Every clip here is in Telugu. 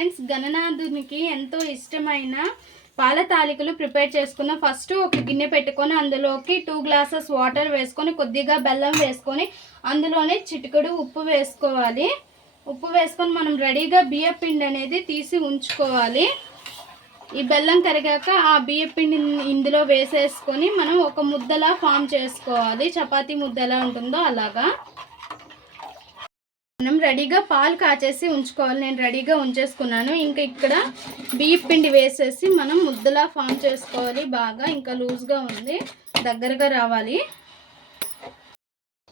ఫ్రెండ్స్ గణనాథునికి ఎంతో ఇష్టమైన పాల తాలికలు ప్రిపేర్ చేసుకున్న. ఫస్ట్ ఒక గిన్నె పెట్టుకొని అందులోకి టూ గ్లాసెస్ వాటర్ వేసుకొని కొద్దిగా బెల్లం వేసుకొని అందులోనే చిటికడు ఉప్పు వేసుకోవాలి. ఉప్పు వేసుకొని మనం రెడీగా బియ్య పిండి అనేది తీసి ఉంచుకోవాలి. ఈ బెల్లం కరిగాక ఆ బియ్య పిండి ఇందులో వేసేసుకొని మనం ఒక ముద్దలా ఫామ్ చేసుకోవాలి. చపాతీ ముద్ద ఎలా ఉంటుందో అలాగా. మనం రెడీగా పాలు కాచేసి ఉంచుకోవాలి. నేను రెడీగా ఉంచేసుకున్నాను. ఇంకా ఇక్కడ బియ్య పిండి వేసేసి మనం ముద్దలా ఫామ్ చేసుకోవాలి. బాగా ఇంకా లూజ్గా ఉంది. దగ్గరగా రావాలి.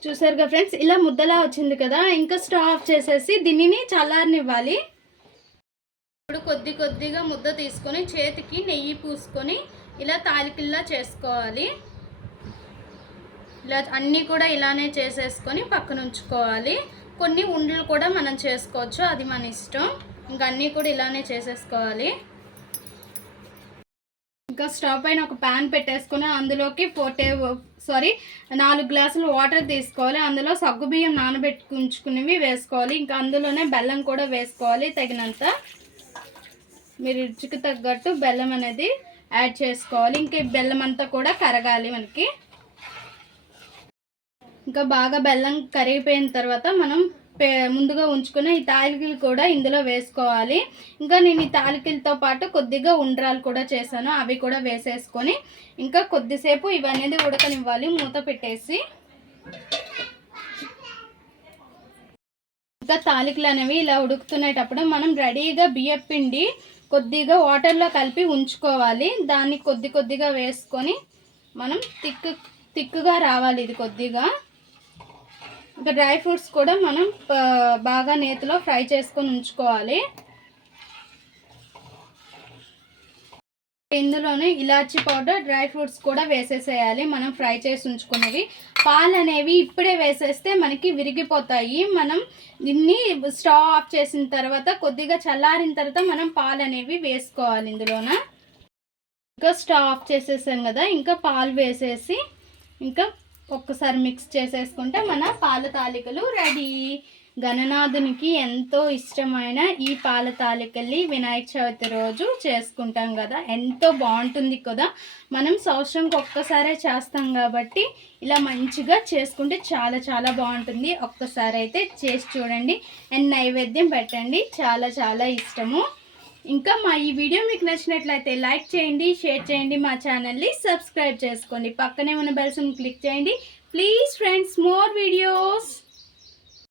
చూసారుగా ఫ్రెండ్స్ ఇలా ముద్దలా వచ్చింది కదా. ఇంకా స్టవ్ ఆఫ్ చేసేసి దీనిని చల్లారనివ్వాలి. ఇప్పుడు కొద్ది కొద్దిగా ముద్ద తీసుకొని చేతికి నెయ్యి పూసుకొని ఇలా తాలిపిల్లా చేసుకోవాలి. ఇలా అన్నీ కూడా ఇలానే చేసేసుకొని పక్కన ఉంచుకోవాలి. కొన్ని ఉండలు కూడా మనం చేసుకోవచ్చు. అది మన ఇష్టం. ఇంకా అన్నీ కూడా ఇలానే చేసేసుకోవాలి. ఇంకా స్టవ్ పైన ఒక ప్యాన్ పెట్టేసుకొని అందులోకి ఫోర్ టే సారీ నాలుగు గ్లాసులు వాటర్ తీసుకోవాలి. అందులో సగ్గు బియ్యం నానబెట్టుకు ఉంచుకునేవి వేసుకోవాలి. ఇంకా అందులోనే బెల్లం కూడా వేసుకోవాలి తగినంత. మీరు రుచికి తగ్గట్టు బెల్లం అనేది యాడ్ చేసుకోవాలి. ఇంకా బెల్లం అంతా కూడా కరగాలి మనకి. ఇంకా బాగా బెల్లం కరిగిపోయిన తర్వాత మనం పే- ముందుగా ఉంచుకున్న ఈ తాలికలు కూడా ఇందులో వేసుకోవాలి. ఇంకా నేను ఈ తాలికలతో పాటు కొద్దిగా ఉండ్రాలు కూడా చేశాను. అవి కూడా వేసేసుకొని ఇంకా కొద్దిసేపు ఇవన్నీ ఉడకనివ్వాలి. మూత పెట్టేసి ఇంకా తాలికలు అనేవి ఇలా ఉడుకుతున్నప్పుడు మనం రెడీగా బియ్యం పిండి కొద్దిగా వాటర్లో కలిపి ఉంచుకోవాలి. దాన్ని కొద్ది కొద్దిగా వేసుకొని మనం తిక్కు తిక్కుగా రావాలి ఇది కొద్దిగా. ఇంకా డ్రై ఫ్రూట్స్ కూడా మనం బాగా నేతిలో ఫ్రై చేసుకొని ఉంచుకోవాలి. ఇందులోనే ఇలాచీ పౌడర్ డ్రై ఫ్రూట్స్ కూడా వేసేసేయాలి. మనం ఫ్రై చేసి ఉంచుకునేవి. పాలు అనేవి ఇప్పుడే వేసేస్తే మనకి విరిగిపోతాయి. మనం దీన్ని స్టవ్ ఆఫ్ చేసిన తర్వాత కొద్దిగా చల్లారిన తర్వాత మనం పాలు అనేవి వేసుకోవాలి ఇందులోన. ఇంకా స్టవ్ ఆఫ్ చేసేసాం కదా ఇంకా పాలు వేసేసి ఇంకా ఒక్కసారి మిక్స్ చేసేసుకుంటే మన పాల తాలికలు రెడీ గణనాథునికి ఎంతో ఇష్టమైన ఈ పాల తాలికల్ని వినాయక చవితి రోజు చేసుకుంటాం కదా. ఎంతో బాగుంటుంది కదా. మనం సంవత్సరంకి ఒక్కసారే చేస్తాం కాబట్టి ఇలా మంచిగా చేసుకుంటే చాలా చాలా బాగుంటుంది. ఒక్కసారి అయితే చేసి చూడండి. అండ్ నైవేద్యం పెట్టండి. చాలా చాలా ఇష్టము. ఇంకా మా ఈ వీడియో మీకు నచ్చినట్లయితే లైక్ చేయండి షేర్ చేయండి మా ఛానల్ని సబ్స్క్రైబ్ చేసుకోండి. పక్కనే ఉన్న బెల్స్ని క్లిక్ చేయండి. Please friends more videos.